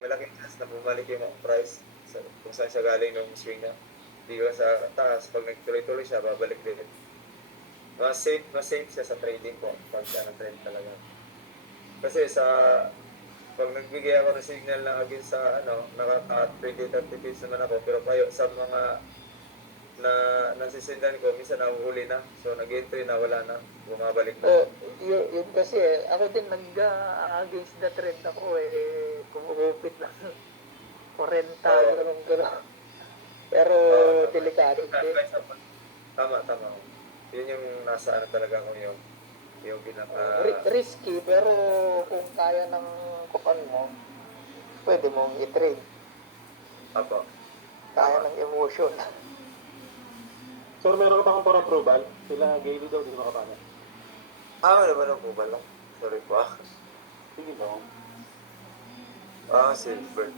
malaking chance na bumalik yung price kung saan siya galing nung swing niya. Di ba sa taas, pag nagtuloy-tuloy siya, babalik din. Mas safe siya sa trading po, pag trend talaga. Kasi pag nagbigay ako ng signal na against sa nakaka-20, 30 pips naman ako, pero payo sa mga na nasisindan ko, minsan nahuhuli na. So, nag-entry na, wala na. Bumabalik na. Yun kasi ako din nag-against the trend ako kumukupit lang. 40, gano'n. Pero delikado din. Tama. Yun yung nasa talaga ko yung Risky, pero kung kaya ng kupan mo, pwede mong i-trade. Apo. Kaya ng emotion. Sir, meron ka pa kang for approval? Sila Gaily daw, di makapana. Wala ba ng mobile lang? Sorry po. Sige daw. Silver.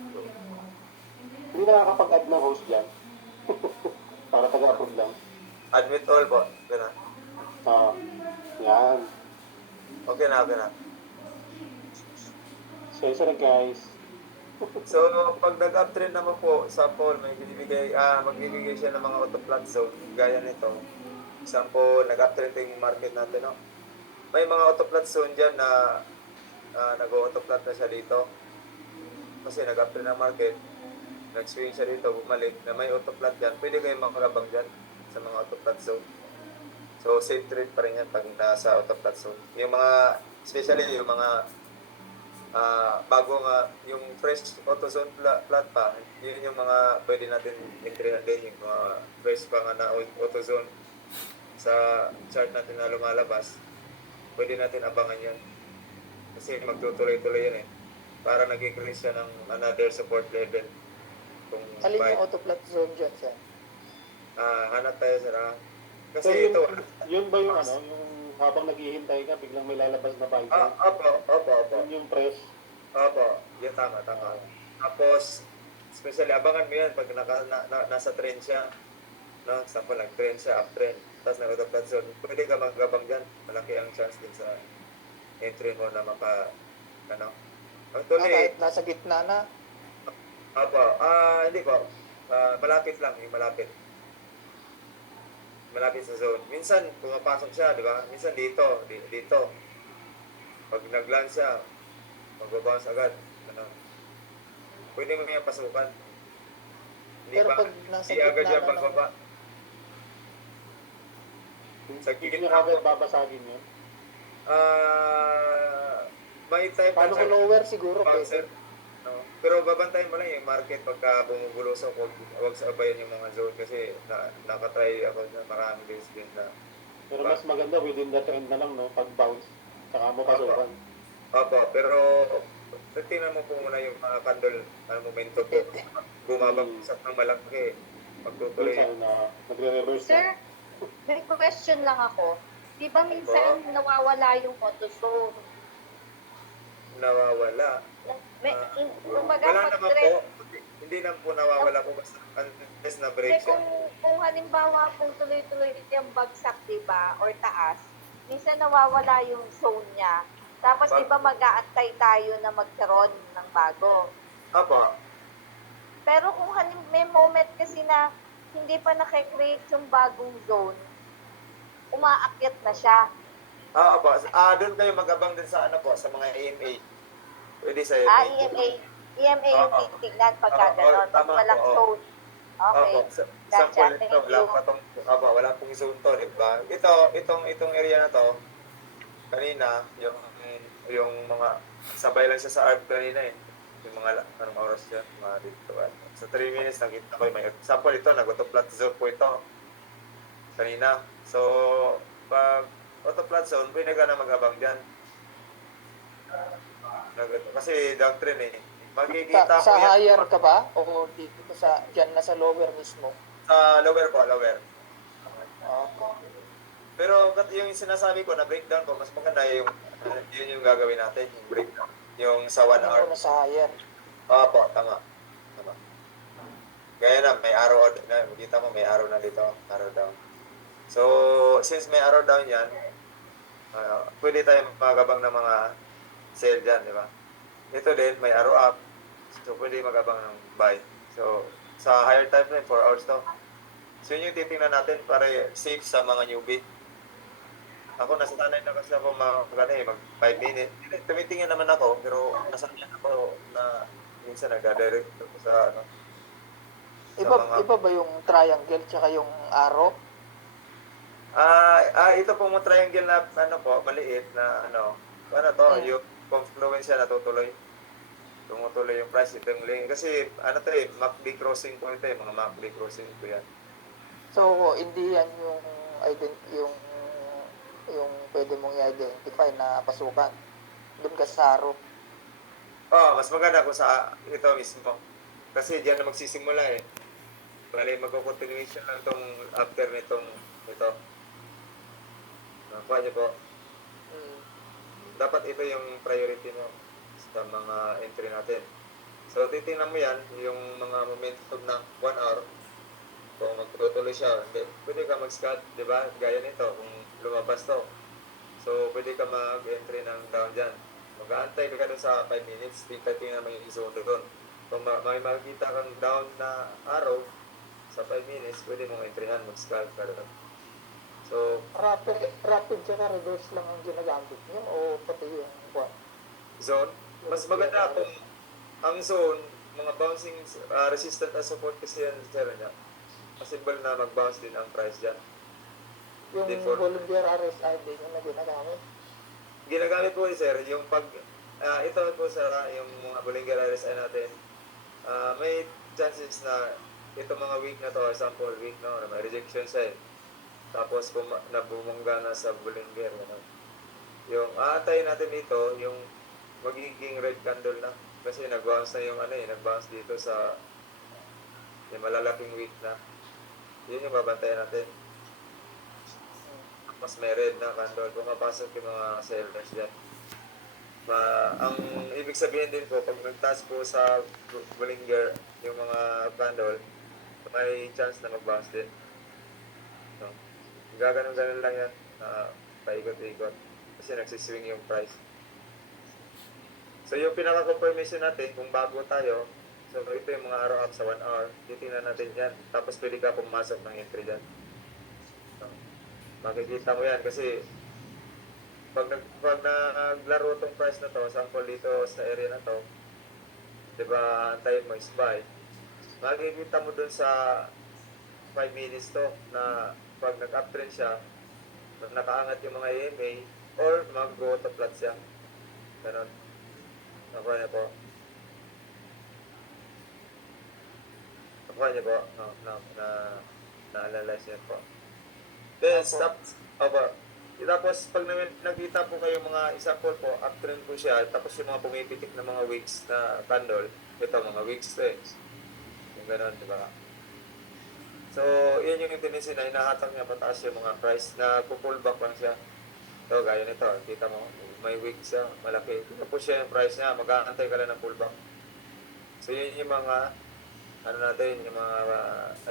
Hindi nakakapag-add ng host dyan. Para taga-approve lang. Admit all po. Ganun. Yan. Okay na. So, isa na guys. So, pag nag-uptrend naman po, sample, magbibigay siya ng mga auto-plant zone, gaya nito. Sample, nag-uptrend yung market natin, no? May mga auto-plant zone dyan na nag-auto-plant na siya dito. Kasi nag-uptrend ng market, nag-swing siya dito, bumalik, na may auto-plant dyan. Pwede kayong makalabang dyan sa mga auto-plant zone. So, safe trade pa rin yan pag nasa auto-plant zone. Yung mga, especially yung mga yung fresh AutoZone plat pa, yun yung mga pwede natin entry din, yung mga fresh pa nga na AutoZone sa chart natin na lumalabas, pwede natin abangan yan. Kasi magtutuloy-tuloy yan para nag-increase siya ng another support level. Alin yung auto-plat zone dyan, sir? Hanap tayo, sir. Kasi So, ito, yun ba yung yung habang naghihintay ka, biglang may lalabas na buy zone? opo. Yun yung press. Opo, yan tama. Tapos, especially abangan mo yan pag nasa trend siya. No? Example, nag-trend siya, uptrend. Tapos nag-auto-plat zone. Pwede ka mag-abang dyan. Malaki ang chance din sa entry mo na Kahit nasa gitna na. Opo, hindi po. Malapit lang, yung malapit. Malapit sa zone. Minsan, pumapasok siya, di ba? Minsan dito. Pag nag-land siya, magbabounce agad. Pwede mo yung pasukan. Pero pag nasa Hindi agad gitna yung na pagbaba. Sa Hindi gitna nyo agad babasagin yun. May time paano kung lower siguro bouncer. pwede. No? Pero babantayan mo lang yung market pagka bumubulusok, huwag sabayan yung mga zone kasi nakatry ako na maraming days din na. Pero mas maganda within the trend na lang, no? Pag bounce, saka mo pasukan. Opo, pero tingnan mo po muna yung mga candle, momentum po. Bumabagsak ng malaki. Pagtutuloy. Minsan na nagre-reverse Sir, na. may question lang ako. Di ba minsan nawawala yung AutoZone? Nawawala. Kumbaga, Wala naman pag-trend, po. Hindi naman po nawawala po basta unless na break siya. kung halimbawa kung tuloy-tuloy yung bagsak, di ba, or taas, minsan nawawala yung zone niya. Tapos, di ba, mag-aantay tayo na magkaroon ng bago. Apo. Pero kung may moment kasi na hindi pa nakikreate yung bagong zone, umaakyat na siya. Apo. Doon kayo mag-abang din sa sa mga EMA. Pwede sa EMA. EMA yung titignan pagka gano'n. Pag walang zone. Okay. Gotcha. Thank you. Wala pong zone to, di ba? Itong area na to, kanina, yung mga, sabay lang siya sa ARP kanina yung mga, anong oras yan? Mga dito. Sa 3 minutes, nakita ko may example ito, nag-auto-plat zone po ito. Kanina. So, pag auto-plat zone, pwede ka na mag-abang dyan. Kasi doctrine Magkikita Sa higher ka ba? O dito dyan na sa lower mismo? Sa lower po, lower. Okay. Pero yung sinasabi ko na breakdown po, mas maganda yun yung gagawin natin, yung breakdown. Yung sa 1 hour. Ano sa higher? Opo, tama. Gaya na, may arrow, kita mo may arrow na dito, arrow down. So, since may arrow down yan, pwede tayo magabang ng mga sale dyan, di ba? Ito din, may arrow up. So, pwede mag-abang ng buy. So, sa higher time frame, 4 hours to. So, yun yung titingnan natin para safe sa mga newbie. Ako, nasanay na kasi ako mag 5 minutes. Tumitingin naman ako, pero nasanay ako na minsan nagda-direct ako sa ano, sa mga... Iba ba yung triangle tsaka yung arrow? Ito pong mga triangle na ano po, maliit na ano to, yung confluence siya natutuloy. Tumutuloy yung price, ito yung link. Kasi ano to MACD crossing po ito mga MACD crossing po yan. So, hindi yan yung pwede mong i-identify na pasukan. Doon ka sa arrow. Mas maganda kung sa ito mismo. Kasi diyan na magsisimula eh. Bali, magko-continuation lang itong after nitong ito. Nakuha niyo po. Dapat ito yung priority mo sa mga entry natin. So, titingnan mo yan, yung mga momentum ng 1 hour. Kung magtutuloy siya, pwede ka mag-scat, di ba? Gaya nito, kung lumabas to. So, pwede ka mag-entry ng down dyan. Mag-aantay ka doon sa 5 minutes, tingnan mo yung zone doon. Kung may makikita kang down na arrow sa 5 minutes, pwede mong entryhan, mag-scat ka doon. So, Rapid tsaka reverse lang ang ginagamit niyo o pati yung zone, mas maganda kung ang zone, mga bouncing resistant at support kasi yan sir niya. Possible na mag-bounce din ang price dyan. yung Default. Bollinger RSI din yung na ginagamit? Ginagamit po sir, yung pag, ito po sa yung mga Bollinger RSI natin, may chances na ito mga week na to, sample week, no, na may rejection siya eh. Tapos nabumungga na sa Bollinger. Ano. Yung aantayin natin dito, yung magiging red candle na. Kasi nag-bounce na yung nag-bounce dito sa yung malalaking week na. Yun yung babantayan natin. Mas may red na candle. Pumapasok yung mga sellers dyan. Ang ibig sabihin din po, pag nagtaas po sa Bollinger yung mga candle, may chance na mag-bounce din. No? Gaganon-ganon lang yan. Paikot-ikot. Kasi nagsiswing yung price. So yung pinaka-confirmation natin, kung bago tayo, so ito yung mga arrow up sa 1 hour, titingnan natin yan. Tapos pwede ka pumasok ng entry dyan. So, makikita mo yan kasi pag naglaro tong price na to, sample dito sa area na to, di ba, antayin mo is buy, makikita mo dun sa 5 minutes to na pag nag-uptrend siya, nakaangat yung mga EMA or mag-go to flat siya. Ganon. Nakuha niyo po. Nakuha niyo po. Na-analyze niyo po. Then, tapos, pag nakita po kayo mga example po, uptrend po siya, tapos yung mga pumipitik na mga wicks na candle, ito mga wicks to eh. Yung ganon, di ba? So, yun yung tendency na hinahatak niya pataas yung mga price na pullback lang siya. So, gaya nito, kita mo, may wick siya, malaki. Tapos siya yung price niya, mag-aantay ka lang ng pullback. So, yun yung mga, yung mga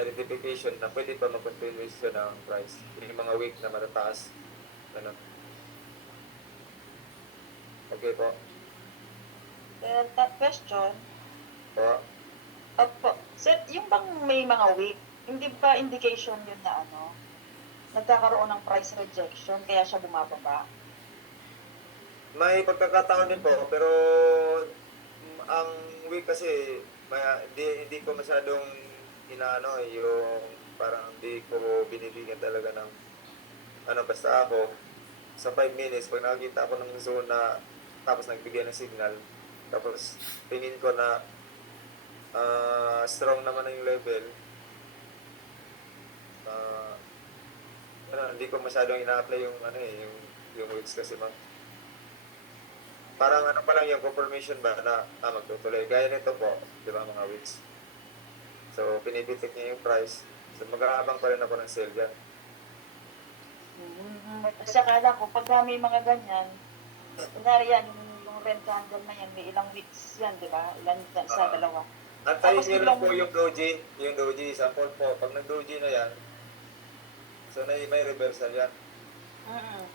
identification na pwede pa mag-continuation ng price. Yung mga wick na matataas. Ano. Okay po. That question, Po. opo, sir, yung bang may mga week, hindi ba indication yun na nagkakaroon ng price rejection kaya siya bumababa? May pagkakataon din po, pero ang week kasi hindi ko masyadong yung parang hindi ko binibigyan talaga ng basta ako sa 5 minutes pag nakakita ako ng zone na tapos nagbigay ng signal tapos tingin ko na strong naman na yung level, hindi ko masyadong ina-apply yung weeks kasi parang pa lang yung confirmation ba na magtutuloy. Gaya nito po, di ba mga weeks. So, pinipitik niya yung price. So, mag-aabang pa rin ako ng sale dyan. Kasi akala ko, pag may mga ganyan, kunwari yan, yung red candle na yan, may ilang weeks yan, di ba? Ilan sa dalawa. Antayin Tapos niyo lang biglang- po yung doji, sample po. Pag nag-doji na yan, so may reversal yan. Mm-mm.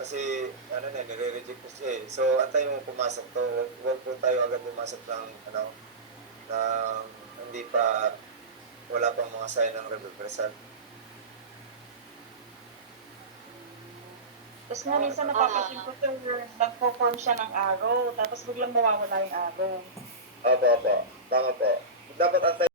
Kasi ano na, nire-reject ko siya eh. So, antay mo pumasok to. Huwag po tayo agad pumasok ng ano, ng hindi pa, wala pang mga sign ng reversal. Tapos nga minsan napapansin ko sir, nagpo-form siya ng arrow, tapos biglang mawawala yung arrow. Opo, opo. Tama po. Dapat antay